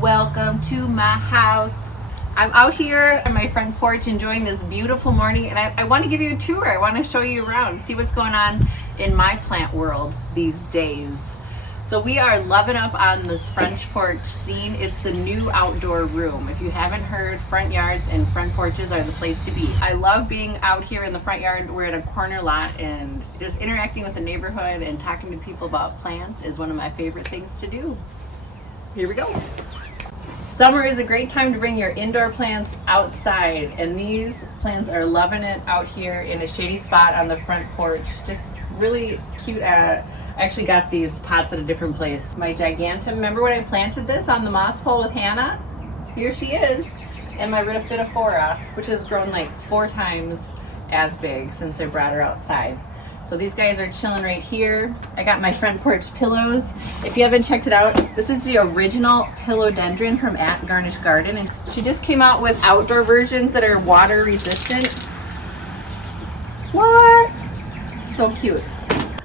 Welcome to my house. I'm out here on my front porch enjoying this beautiful morning, and I want to give you a tour. I want to show you around, see what's going on in my plant world these days. So we are loving up on this front porch scene. It's the new outdoor room. If you haven't heard, front yards and front porches are the place to be. I love being out here in the front yard. We're at a corner lot, and just interacting with the neighborhood and talking to people about plants is one of my favorite things to do. Here we go. Summer is a great time to bring your indoor plants outside, and these plants are loving it out here in a shady spot on the front porch. Just really cute. I actually got these pots at a different place. My giganteum, remember when I planted this on the moss pole with Hannah? Here she is. And my rhodophytophora, which has grown like 4 times as big since I brought her outside. So these guys are chilling right here. I got my front porch pillows. If you haven't checked it out, this is the original philodendron from at Garnish Garden. And she just came out with outdoor versions that are water resistant. What? So cute.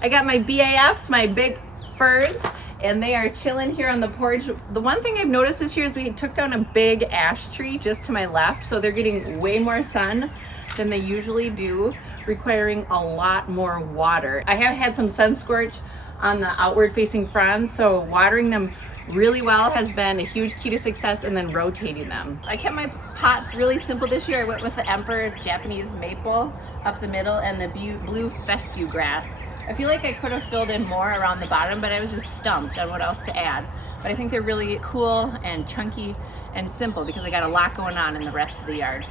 I got my BAFs, my big ferns, and they are chilling here on the porch. The one thing I've noticed this year is we took down a big ash tree just to my left, so they're getting way more sun than they usually do, requiring a lot more water. I have had some sun scorch on the outward facing fronds, so watering them really well has been a huge key to success, and then rotating them. I kept my pots really simple this year. I went with the Emperor Japanese maple up the middle and the blue fescue grass. I feel like I could have filled in more around the bottom, but I was just stumped on what else to add. But I think they're really cool and chunky and simple because I got a lot going on in the rest of the yard.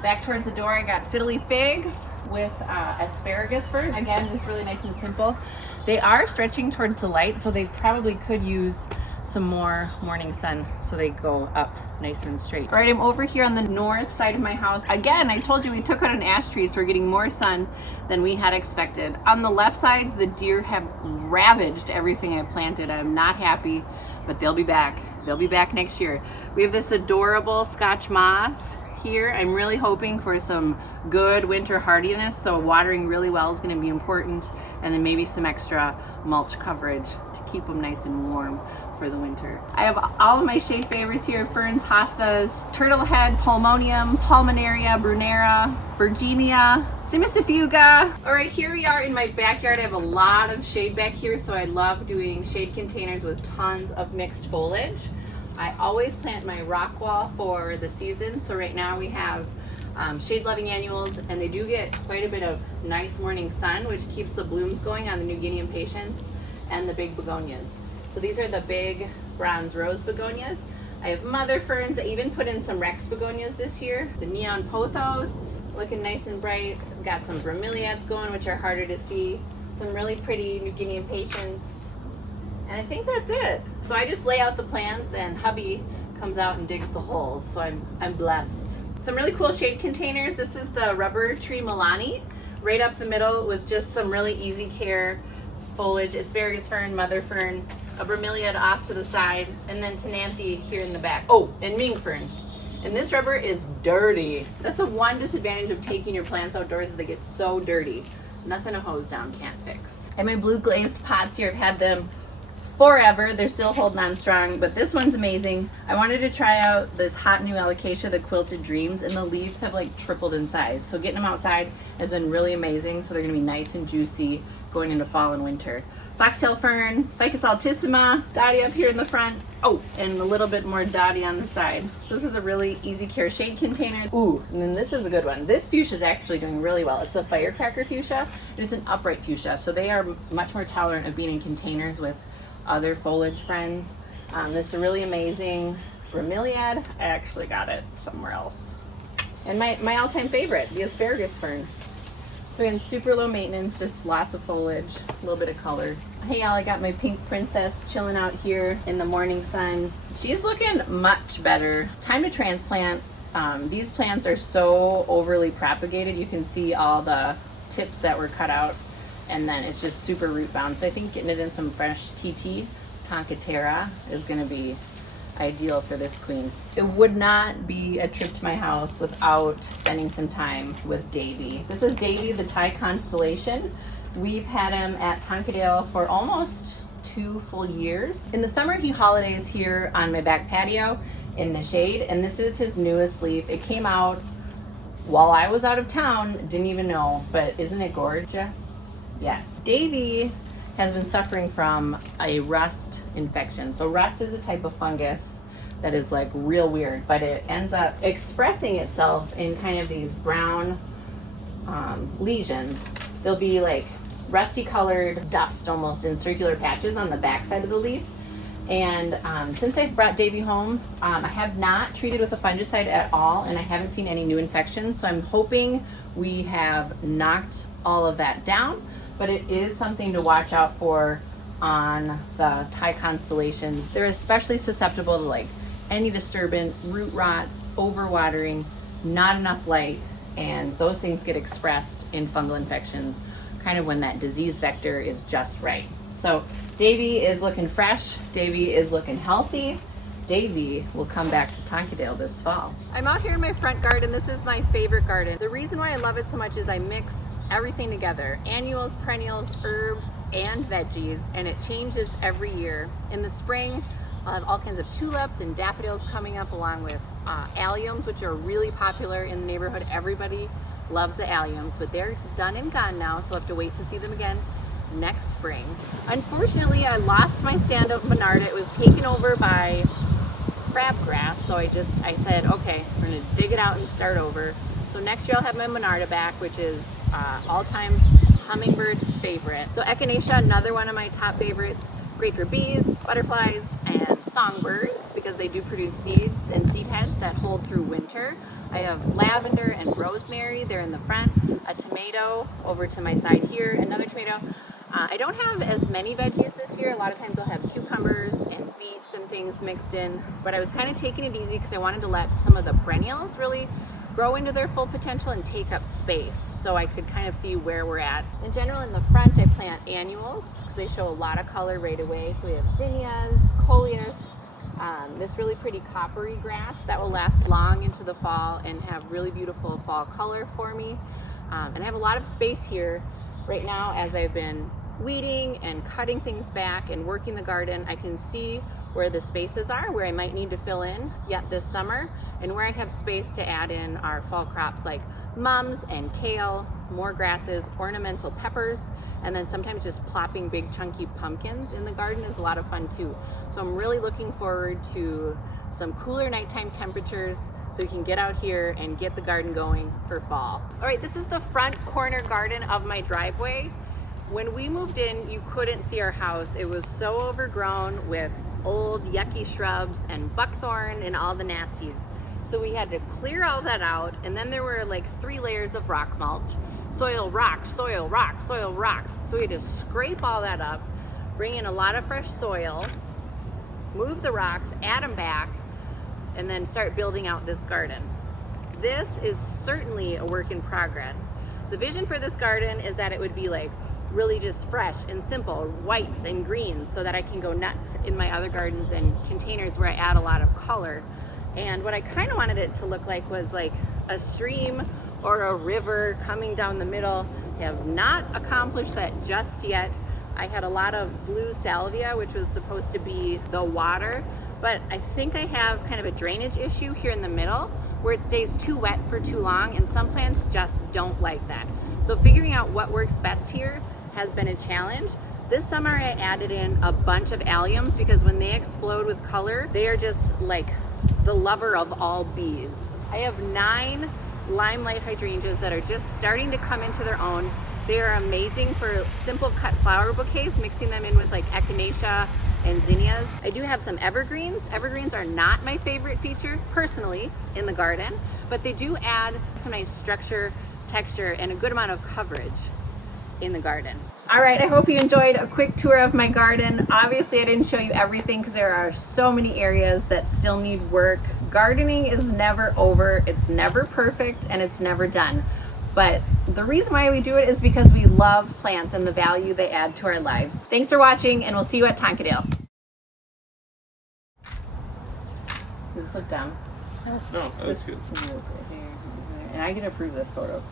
Back towards the door, I got fiddly figs with asparagus fern. Again, just really nice and simple. They are stretching towards the light, so they probably could use some more morning sun so they go up nice and straight. All right, I'm over here on the north side of my house. Again, I told you we took out an ash tree, so we're getting more sun than we had expected. On the left side, the deer have ravaged everything I planted. I'm not happy, but they'll be back. They'll be back next year. We have this adorable Scotch moss here. I'm really hoping for some good winter hardiness, so watering really well is going to be important, and then maybe some extra mulch coverage to keep them nice and warm for the winter. I have all of my shade favorites here: ferns, hostas, turtlehead, pulmonium, pulmonaria, brunera, virginia, simicifuga. All right, here we are in my backyard. I have a lot of shade back here, so I love doing shade containers with tons of mixed foliage. I always plant my rock wall for the season, so right now we have shade-loving annuals, and they do get quite a bit of nice morning sun, which keeps the blooms going on the New Guinea impatiens and the big begonias. So these are the big bronze rose begonias. I have mother ferns. I even put in some Rex begonias this year. The neon pothos, looking nice and bright. We've got some bromeliads going, which are harder to see. Some really pretty New Guinea impatiens. And I think that's it. So I just lay out the plants, and hubby comes out and digs the holes. So I'm blessed. Some really cool shade containers. This is the rubber tree melany, right up the middle with just some really easy care foliage: asparagus fern, mother fern, a bromeliad off to the side, and then tenanthe here in the back. Oh, and Ming fern. And this rubber is dirty. That's the one disadvantage of taking your plants outdoors, is they get so dirty. Nothing a hose down can't fix. And my blue glazed pots here, I've had them forever. They're still holding on strong, but this one's amazing. I wanted to try out this hot new alocasia, the Quilted Dreams, and the leaves have like tripled in size. So getting them outside has been really amazing. So they're gonna be nice and juicy going into fall and winter. Foxtail fern, Ficus altissima, dotty up here in the front. Oh, and a little bit more dotty on the side. So this is a really easy care shade container. Ooh, and then this is a good one. This fuchsia is actually doing really well. It's the firecracker fuchsia. It's an upright fuchsia, so they are much more tolerant of being in containers with other foliage friends. This is really amazing. Bromeliad, I actually got it somewhere else. And my all-time favorite, the asparagus fern. So again, super low maintenance, just lots of foliage, a little bit of color. Hey y'all, I got my pink princess chilling out here in the morning sun. She's looking much better. Time to transplant. These plants are so overly propagated. You can see all the tips that were cut out, and then it's just super root bound. So I think getting it in some fresh TT, Toncatera, is gonna be ideal for this queen. It would not be a trip to my house without spending some time with Davy. This is Davy, the Thai constellation. We've had him at Tonkadale for almost 2 full years. In the summer, he holidays here on my back patio in the shade, and this is his newest leaf. It came out while I was out of town, didn't even know, but isn't it gorgeous? Yes. Davy has been suffering from a rust infection. So rust is a type of fungus that is like real weird, but it ends up expressing itself in kind of these brown lesions. There'll be like rusty colored dust almost in circular patches on the back side of the leaf. And since I've brought Davy home, I have not treated with a fungicide at all, and I haven't seen any new infections. So I'm hoping we have knocked all of that down, but it is something to watch out for on the Thai constellations. They're especially susceptible to like any disturbance, root rots, overwatering, not enough light, and those things get expressed in fungal infections kind of when that disease vector is just right. So Davy is looking fresh, Davy is looking healthy. Davy will come back to Tonkadale this fall. I'm out here in my front garden. This is my favorite garden. The reason why I love it so much is I mix everything together, annuals, perennials, herbs, and veggies, and it changes every year. In the spring, I'll have all kinds of tulips and daffodils coming up, along with alliums, which are really popular in the neighborhood. Everybody loves the alliums, but they're done and gone now, so I'll have to wait to see them again next spring. Unfortunately, I lost my stand-up monarda. It was taken over by crabgrass, so I said, okay, we're gonna dig it out and start over. So next year I'll have my monarda back, which is all-time hummingbird favorite. So echinacea, another one of my top favorites. Great for bees, butterflies, and songbirds because they do produce seeds and seed heads that hold through winter. I have lavender and rosemary, they're in the front. A tomato over to my side here, another tomato. I don't have as many veggies this year. A lot of times I'll have cucumbers and beets and things mixed in, but I was kind of taking it easy because I wanted to let some of the perennials really grow into their full potential and take up space so I could kind of see where we're at. In general, in the front, I plant annuals because they show a lot of color right away. So we have zinnias, coleus, this really pretty coppery grass that will last long into the fall and have really beautiful fall color for me. And I have a lot of space here right now as I've been weeding and cutting things back and working the garden. I can see where the spaces are, where I might need to fill in yet this summer, and where I have space to add in our fall crops like mums and kale, more grasses, ornamental peppers, and then sometimes just plopping big chunky pumpkins in the garden is a lot of fun too. So I'm really looking forward to some cooler nighttime temperatures so we can get out here and get the garden going for fall. All right, this is the front corner garden of my driveway. When we moved in, you couldn't see our house. It was so overgrown with old yucky shrubs and buckthorn and all the nasties. So we had to clear all that out, and then there were like 3 layers of rock mulch. Soil, rocks, soil, rocks, soil, rocks. So we had to scrape all that up, bring in a lot of fresh soil, move the rocks, add them back, and then start building out this garden. This is certainly a work in progress. The vision for this garden is that it would be like really just fresh and simple, whites and greens, so that I can go nuts in my other gardens and containers where I add a lot of color. And what I kind of wanted it to look like was like a stream or a river coming down the middle. I have not accomplished that just yet. I had a lot of blue salvia, which was supposed to be the water, but I think I have kind of a drainage issue here in the middle where it stays too wet for too long, and some plants just don't like that. So figuring out what works best here has been a challenge. This summer I added in a bunch of alliums because when they explode with color, they are just like the lover of all bees. I have 9 limelight hydrangeas that are just starting to come into their own. They are amazing for simple cut flower bouquets, mixing them in with like echinacea and zinnias. I do have some evergreens. Evergreens are not my favorite feature personally in the garden, but they do add some nice structure, texture, and a good amount of coverage in the garden. All right, I hope you enjoyed a quick tour of my garden. Obviously, I didn't show you everything because there are so many areas that still need work. Gardening is never over, it's never perfect, and it's never done. But the reason why we do it is because we love plants and the value they add to our lives. Thanks for watching, and we'll see you at Tonkadale. Does this look dumb? No, that's good. And I can approve this photo.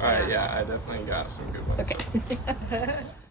Alright, yeah, I definitely got some good ones. Okay.